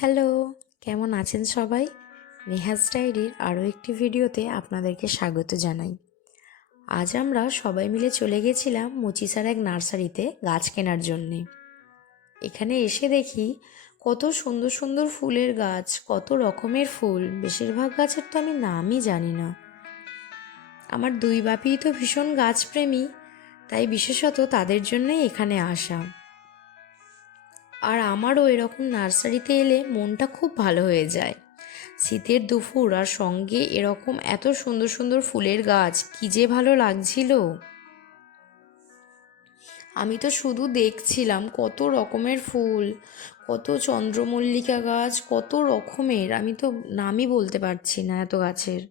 Hello, কেমন আছেন সবাই? নেহাজ ডায়েরির আরও একটি ভিডিওতে আপনাদেরকে স্বাগত জানাই। আজ আমরা সবাই মিলে চলে গেছিলাম মুচিসার এক নার্সারিতে গাছ কেনার জন্যে। এখানে এসে দেখি কত সুন্দর সুন্দর ফুলের গাছ, কত রকমের ফুল। বেশিরভাগ গাছের তো আমি নামই জানি না। আমার দুই বাপিই তো ভীষণ গাছপ্রেমী, তাই বিশেষত তাদের জন্যই এখানে আসা। আর আমারও এরকম নার্সারিতে এলে মনটা খুব ভালো হয়ে যায়। শীতের দুপুর আর সঙ্গে এরকম এত সুন্দর সুন্দর ফুলের গাছ, কি যে ভালো লাগছিল। আমি তো শুধু দেখছিলাম কত রকমের ফুল, কত চন্দ্রমল্লিকা গাছ, কত রকমের, আমি তো নামই বলতে পারছি না এত গাছের।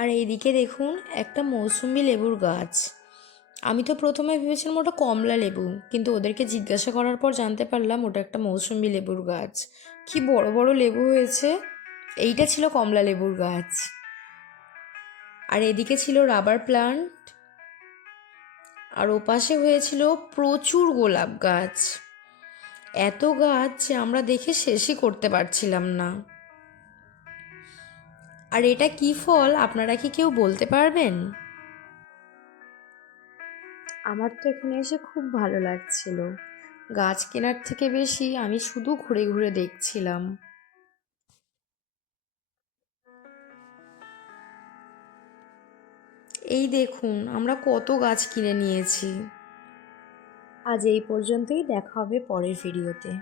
আর এইদিকে দেখুন একটা মৌসুম্বি লেবুর গাছ। আমি তো প্রথমে ভেবেছিলাম ওটা কমলা লেবু, কিন্তু ওদেরকে জিজ্ঞাসা করার পর জানতে পারলাম ওটা একটা মৌসুম্বি লেবুর গাছ। কি বড় বড় লেবু হয়েছে! এইটা ছিল কমলা লেবুর গাছ। আর এদিকে ছিল রাবার প্লান্ট, আর ওপাশে হয়েছিল প্রচুর গোলাপ গাছ। এত গাছ যে আমরা দেখে শেষই করতে পারছিলাম না। আর এটা কি ফল আপনারা কি কেউ বলতে পারবেন? আমার তো এখানে এসে খুব ভালো লাগছিল। গাছ কেনার থেকে বেশি আমি শুধু ঘুরে ঘুরে দেখছিলাম। এই দেখুন আমরা কত গাছ কিনে নিয়েছি। আজ এই পর্যন্তই, দেখা হবে পরের ভিডিওতে।